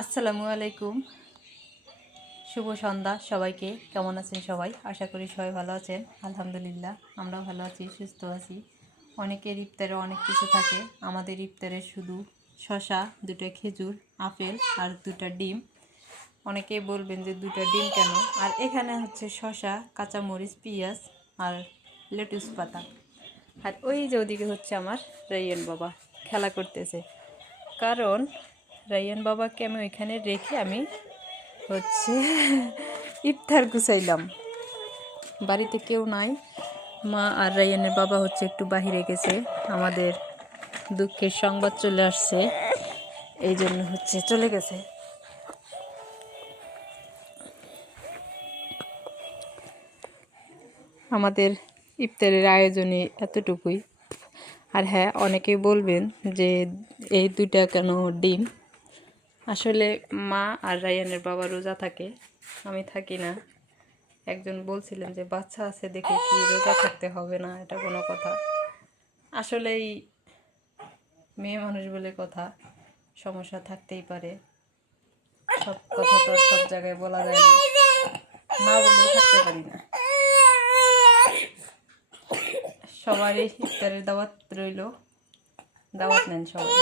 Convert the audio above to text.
আসসালামু আলাইকুম, শুভ সন্ধ্যা সবাইকে। কেমন আছেন সবাই? আশা করি সবাই ভালো আছেন। আলহামদুলিল্লাহ আমরাও ভালো আছি, সুস্থ আছি। অনেকের ইফতারে অনেক কিছু থাকে, আমাদের ইফতারে শুধু শসা, দুটো খেজুর, আপেল আর দুটো ডিম। অনেকেই বলবেন যে দুটো ডিম কেন? আর এখানে হচ্ছে শসা, কাঁচামরিচ, পেঁয়াজ আর লেটুস পাতা। আর ওই যে ওদিকে হচ্ছে আমার রাইয়ান বাবা খেলা করতেছে, কারণ রাইয়ান বাবাকে আমি ওইখানে রেখে আমি হচ্ছে ইফতার গুছাইলাম। বাড়িতে কেউ নাই, মা আর রাইয়ানের বাবা হচ্ছে একটু বাহিরে গেছে। আমাদের দুঃখের সংবাদ চলে আসছে, এই জন্য হচ্ছে চলে গেছে। আমাদের ইফতারের আয়োজনে এতটুকুই। আর হ্যাঁ, অনেকেই বলবেন যে এই দুইটা কেন ডিম? আসলে মা আর রায়ানের বাবা রোজা থাকে, আমি থাকি না। একজন বলছিলেন যে বাচ্চা আছে দেখে কি রোজা থাকতে হবে না, এটা কোনো কথা? আসলেই মেয়ে মানুষ বলে কথা, সমস্যা থাকতেই পারে। সব কথা তো আর সব জায়গায় বলা যায় না, না বলেও থাকতে পারি না। সবারই ইফতারের দাওয়াত রইল, দাওয়াত নেন সবাই।